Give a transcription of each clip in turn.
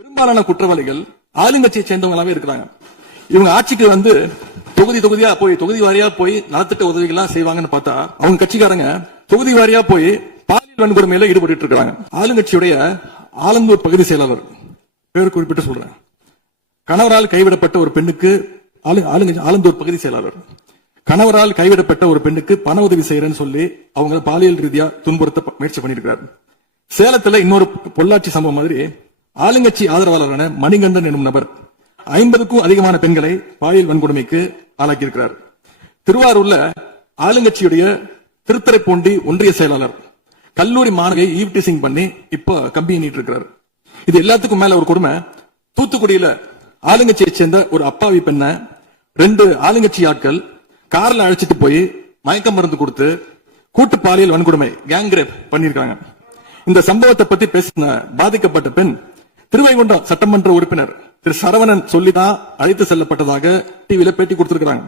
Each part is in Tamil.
பெரும்பாலான குற்றவாளிகள் ஆளுங்கட்சியை சேர்ந்தவங்களாவே இருக்கிறாங்க. இவங்க ஆட்சிக்கு வந்து தொகுதி வாரியா போய் நலத்திட்ட உதவிகள்லாம் செய்வாங்கன்னு பார்த்தா அவங்க கட்சிக்காரங்க தொகுதி வாரியா போய் பாலியல் வன்கொடுமையில ஈடுபட்டு இருக்காங்க. ஆளுங்கட்சியுடைய ஆலந்தூர் பகுதி செயலாளர் பேர் குறிப்பிட்டு சொல்றேன். கணவரால் கைவிடப்பட்ட ஒரு பெண்ணுக்கு ஆலந்தூர் பகுதி செயலாளர் கணவரால் கைவிடப்பட்ட ஒரு பெண்ணுக்கு பண உதவி செய்யறேன்னு சொல்லி அவங்க பாலியல் ரீதியா துன்புறுத்த முயற்சி பண்ணிருக்கிறார். சேலத்துல இன்னொரு பொள்ளாச்சி சம்பவம் மாதிரி ஆளுங்கட்சி ஆதரவாளரான மணிகண்டன் எனும் நபர் 50க்கும் அதிகமான பெண்களை பாலியல் வன்கொடுமைக்கு ஆளாக்கியிருக்கிறார். திருவாரூர்ல ஆளுங்கட்சியுடைய திருத்துறைப்பூண்டி ஒன்றிய செயலாளர் கல்லூரி மாணவியை ஈவ் டீசிங் பண்ணி இப்ப கம்பி எண்ணிட்டு இருக்கிறார். இது எல்லாத்துக்கும் மேல ஒரு கொடுமை, தூத்துக்குடியில ஆளுங்கட்சியை சேர்ந்த ஒரு அப்பாவி பெண்ணை 2 ஆளுங்கட்சி ஆட்கள் கார்ல அழைச்சிட்டு போய் மயக்க மருந்து கொடுத்து கூட்டு பாலியல் வன்கொடுமை கேங் ரேப் பண்ணிருக்காங்க. இந்த சம்பவத்தை பத்தி பேசின பாதிக்கப்பட்ட பெண் திருவைகுண்டம் சட்டமன்ற உறுப்பினர் திரு சரவணன் சொல்லிதான் அழைத்து செல்லப்பட்டதாக டிவியில பேட்டி கொடுத்திருக்காங்க.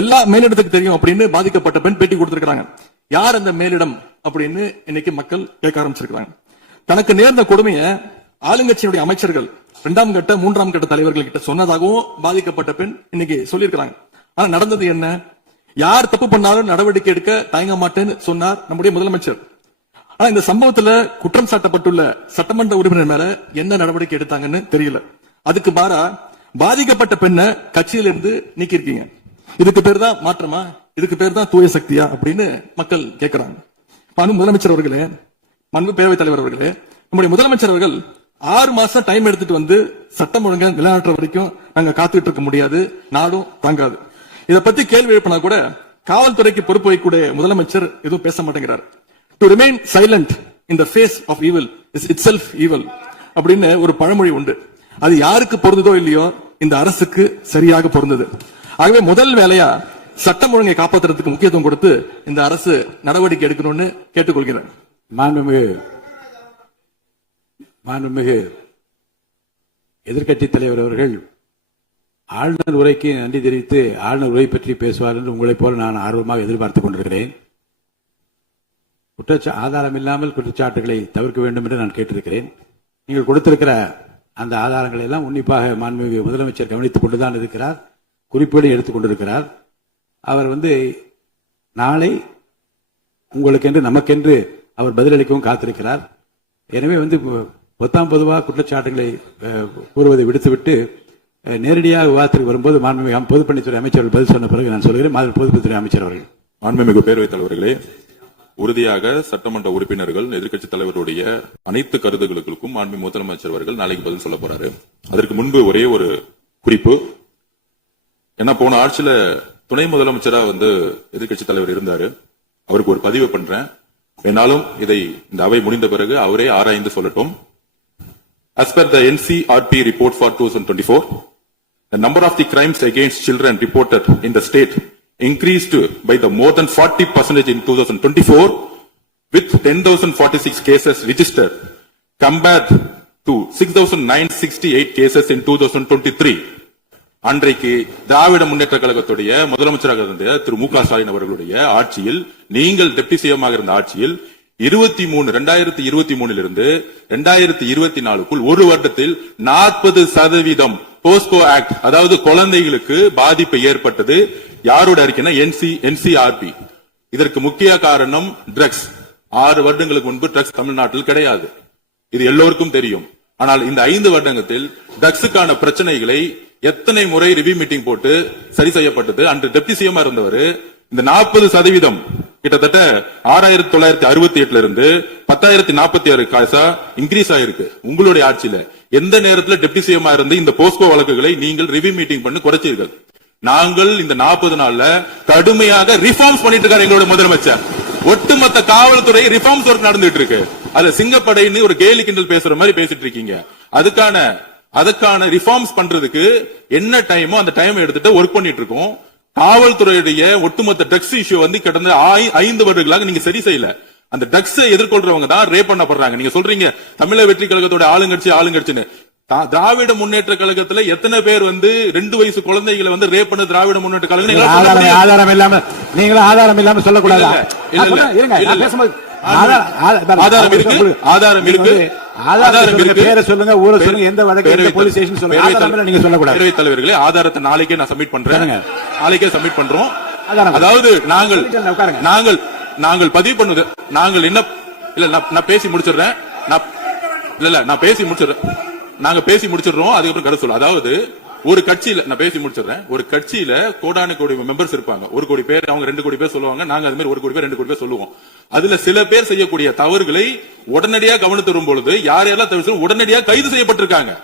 எல்லா மேலிடத்துக்கு தெரியும் அப்படின்னு பாதிக்கப்பட்ட பெண் பேட்டி கொடுத்திருக்காங்க. யார் அந்த மேலிடம் அப்படின்னு இன்னைக்கு மக்கள் கேட்க ஆரம்பிச்சிருக்காங்க. தனக்கு நேர்ந்த கொடுமையை ஆளுங்கட்சியினுடைய அமைச்சர்கள் 2ஆம் கட்ட 3ஆம் கட்ட தலைவர்கள் கிட்ட சொன்னதாகவும் பாதிக்கப்பட்ட பெண் இன்னைக்கு சொல்லியிருக்கிறாங்க. ஆனா நடந்தது என்ன? யார் தப்பு பண்ணாலும் நடவடிக்கை எடுக்க தயங்க மாட்டேன்னு சொன்னார் நம்முடைய முதலமைச்சர். ஆனா இந்த சம்பவத்துல குற்றம் சாட்டப்பட்டுள்ள சட்டமன்ற உறுப்பினர் மேல என்ன நடவடிக்கை எடுத்தாங்கன்னு தெரியல. அதுக்கு மாறா பாதிக்கப்பட்ட பெண்ணை கட்சியிலிருந்து நீக்கிருக்கீங்க. இதுக்கு பேர் தான் மாற்றமா? இதுக்கு பேர் தான் தூய சக்தியா அப்படின்னு மக்கள் கேட்கிறாங்க. முதலமைச்சர் அவர்களே, பேரவைத் தலைவர் அவர்களே, நம்முடைய முதலமைச்சர் அவர்கள் 6 மாசம் டைம் எடுத்துட்டு வந்து சட்டம் ஒழுங்கை நிலைநாட்டுற வரைக்கும் நாங்க காத்துட்டு இருக்க முடியாது, நாடும் தாங்காது. இதை பத்தி கேள்வி எழுப்பினா கூட காவல்துறைக்கு பொறுப்பு வைக்கக்கூடிய முதலமைச்சர் எதுவும் பேச மாட்டேங்கிறார். To remain silent in the face of evil is itself evil அப்படின்னு ஒரு பழமொழி உண்டு. அது யாருக்கு பொருந்ததோ இல்லையோ இந்த அரசுக்கு சரியாக பொருந்தது. ஆகவே முதல் வேலையா சட்டம் ஒழுங்கை காப்பாற்றுறதுக்கு முக்கியத்துவம் கொடுத்து இந்த அரசு நடவடிக்கை எடுக்கணும்னு கேட்டுக்கொள்கிறேன். மாண்புமிகு எதிர்கட்சி தலைவர் அவர்கள் ஆளுநர் உரைக்கு நன்றி தெரிவித்து ஆளுநர் உரை பற்றி பேசுவார் என்று உங்களைப் போல நான் ஆர்வமாக எதிர்பார்த்துக் கொண்டிருக்கிறேன். ஆதாரம் இல்லாமல் குற்றச்சாட்டுகளை தவிர்க்க வேண்டும் என்று நான் கேட்டிருக்கிறேன். நீங்கள் கொடுத்திருக்கிற அந்த ஆதாரங்களை எல்லாம் உன்னிப்பாக மாண்புமிகு முதலமைச்சர் கவனித்துக் கொண்டுதான் இருக்கிறார், குறிப்போடு எடுத்துக் கொண்டிருக்கிறார். அவர் நாளை உங்களுக்கென்று நமக்கென்று அவர் பதிலளிக்கவும் காத்திருக்கிறார். எனவே பொதுவாக குற்றச்சாட்டுகளை கூறுவதை விடுத்துவிட்டு நேரடியாக விவாதத்திற்கு வரும்போது மாண்புமிகு பொதுப்பணித்துறை அமைச்சர்கள் பதில் சொன்ன பிறகு நான் சொல்கிறேன். பொதுப்பணித்துறை அமைச்சர் அவர்கள். மாண்புமிகு பேரவைத் தலைவர்களே, உறுதியாக சட்டமன்ற உறுப்பினர்கள் எதிர்க்கட்சி தலைவருடைய அனைத்து கருத்துக்களுக்கும் மாண்புமிகு முதலமைச்சர் அவர்கள் நாளைக்கு பதில் சொல்ல போறாரு. அதற்கு முன்பு ஒரே ஒரு குறிப்பு. ஏன்னா போன ஆட்சியில துணை முதலமைச்சரா எதிர்க்கட்சி தலைவர் இருந்தாரு. அவருக்கு ஒரு பதிவு பண்றேன். என்னாலும் இதை இந்த அவை முடிந்த பிறகு அவரே ஆராய்ந்து சொல்லட்டும். As per the NCRP report for 2024, the number of the crimes against children reported in the state increased by the more than 40% in 2024, with 10,046 cases registered compared to 6,968 cases in 2023. அன்றைக்கு திராவிட முன்னேற்ற கழகத்துடைய முதலமைச்சராக இருந்த திரு மு க ஸ்டாலின் அவர்களுடைய ஆட்சியில், நீங்கள் டெப்டி சிஎம்மாக இருந்த ஆட்சியில் 2023 இருந்து 2024க்குள் ஒரு வருடத்தில் 40% போஸ்கோ ஆக்ட், அதாவது குழந்தைகளுக்கு பாதிப்பு ஏற்பட்டது. யாரோட அறிக்கைனா என்சிஆர்பி. இதற்கு முக்கிய காரணம் ட்ரக்ஸ். 6 வருடங்களுக்கு முன்பு ட்ரக்ஸ் தமிழ்நாட்டில் கிடையாது, இது எல்லோருக்கும் தெரியும். ஆனால் இந்த 5 வருடத்தில் ட்ரக்ஸுக்கான பிரச்சனைகளை எத்தனை முறை ரிவ்யூ மீட்டிங் போட்டு சரி செய்யப்பட்டது. அன்று டெப்டி சிஎம் இருந்தவர் இந்த 40% கிட்டத்தட்ட 6,968 இருந்து 10,046 காசா இன்கிரீஸ் ஆயிருக்கு. உங்களுடைய ஆட்சியில எந்த நேரத்தில் டெப்டி சிஎம் இருந்து இந்த போஸ்கோ வழக்குகளை நீங்கள் ரிவ்யூ மீட்டிங் பண்ணி குறைச்சீர்கள்? நாங்கள் இந்த 40 நாள்ல கடுமையாக ரிஃபார்ம்ஸ் பண்ணிட்டு இருக்காரு எங்களோட முதலமைச்சர். ஒட்டுமொத்த காவல்துறை ரிஃபார்ம்ஸ் ஒர்க் நடந்துட்டு இருக்கு. அது சிங்கப்படைன்னு ஒரு கேலி கிண்டல் பேசுற மாதிரி பேசிட்டு இருக்கீங்க. அதுக்கான ரிஃபார்ம்ஸ் பண்றதுக்கு என்ன டைமோ அந்த டைம் எடுத்துட்டு ஒர்க் பண்ணிட்டு இருக்கோம். காவல்துறையுடைய ஒட்டுமொத்த ட்ரக்ஸ் இஷ்யூ கடந்த 5 வருடங்களாக நீங்க சரி செய்யல. அந்த ட்ரக்ஸ் எதிர்கொள்றவங்க தான் ரேப் பண்ணப்படுறாங்க. நீங்க சொல்றீங்க தமிழக வெற்றி கழகத்தோட ஆளுங்கட்சின்னு. திராவிட முன்னேற்ற கழகத்துல எத்தனை பேர் 2 வயசு குழந்தைகளை ரேப் பண்ண திராவிட முன்னேற்ற கழகம் ஆதாரம் இல்லாம சொல்லக்கூடாது. ஆதாரம் இருக்கு. ஆதாரம் சொல்லுங்க, இருக்கு. பேரை சொல்லுங்க, ஊரை சொல்லுங்க, எந்த வழக்கு, எந்த போலீஸ் ஸ்டேஷன் சொல்லுங்க. ஆதாரம் இல்ல, நீங்க சொல்லக்கூடாது. பேரவைத் தலைவர்களே, ஆதாரத்தை நாளைக்கே நான் சப்மிட் பண்றேன். சொல்லுங்க. நாளைக்கே சப்மிட் பண்றோம். ஆதாரம் அதாவது நாங்கள் சொல்லிட்டேன், உட்காருங்க. நாங்கள் நாங்கள் பதிவு பண்ணுது நாங்கள் என்ன இல்ல நான் பேசி முடிச்சிடுறேன். நான் பேசி முடிச்சிடுறேன். நாங்க பேசி முடிச்சிடுறோம். அதுக்கப்புறம் கருத்து சொல்ல. அதாவது ஒரு கட்சியில நான் பேசி முடிச்சிடுறேன். ஒரு கட்சியில கோடான கோடி மெம்பர்ஸ் இருப்பாங்க. 1 கோடி பேர், அவங்க 2 கோடி பேர் சொல்லுவாங்க. நாங்க அது மாதிரி 1 கோடி பேர் 2 கோடி பேர் சொல்லுவோம். அதுல சில பேர் செய்யக்கூடிய தவறுகளை உடனடியாக கவனித்து வரும் பொழுது யார் யாரெல்லாம் தவறு செய்ய உடனடியாக கைது செய்யப்பட்டிருக்காங்க.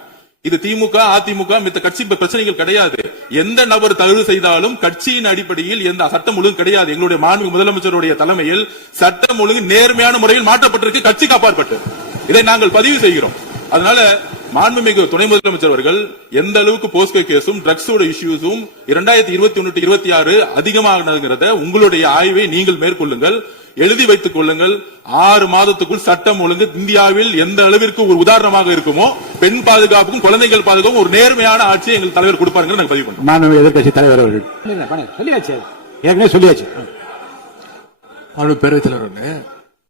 இது திமுக, அதிமுக மித்த கட்சி பிரச்சனைகள் கிடையாது. எந்த நபர் தவறு செய்தாலும் கட்சியின் அடிப்படையில் எந்த சட்டம் ஒழுங்கு கிடையாது. எங்களுடைய மாண்புமிகு முதலமைச்சருடைய தலைமையில் சட்டம் ஒழுங்கு நேர்மையான முறையில் மாற்றப்பட்டிருக்கு, கட்சிக்கு அப்பாற்பட்டு. இதை நாங்கள் பதிவு செய்கிறோம். அதனால மாண்புமிகு துணை முதலமைச்சர் அவர்கள் எந்த அளவுக்கு போஸ்கோ கேஸும் ட்ரக்ஸோட இஷ்யூஸும் 2021-26 அதிகமாகிறத உங்களுடைய ஆய்வை நீங்கள் மேற்கொள்ளுங்கள், எழுதி வைத்துக் கொள்ளுங்கள். 6 மாதத்துக்குள் சட்டம் ஒழுங்கு இந்தியாவில் எந்த அளவிற்கு ஒரு உதாரணமாக இருக்குமோ பெண் பாதுகாப்புக்கும் குழந்தைகள் பாதுகாப்புக்கும் ஒரு நேர்மையான ஆட்சியை எங்கள் தலைவர் கொடுப்பாருங்க. நாங்கள் பதிவு பண்றோம். மாண்புமிகு எதிர்க்கட்சி தலைவர் அவர்கள் சொல்லியாச்சு, ஏற்கனவே சொல்லியாச்சு. பேரவைத் தலைவர்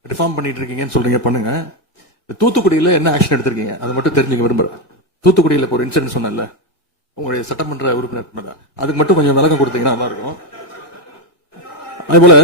ரிஃபார்ம் பண்ணிட்டு இருக்கீங்கன்னு சொல்றீங்க, பண்ணுங்க. தூத்துக்குடியில என்ன ஆக்ஷன் எடுத்திருக்கீங்க அதை மட்டும் தெரிஞ்சுக்க விரும்புறேன். தூத்துக்குடியில ஒரு இன்சிடென்ட் சொன்னல, உங்களுடைய சட்டமன்ற உறுப்பினர், அதுக்கு மட்டும் கொஞ்சம் விளக்கம் கொடுத்தீங்கன்னா நல்லா இருக்கும். அதே போல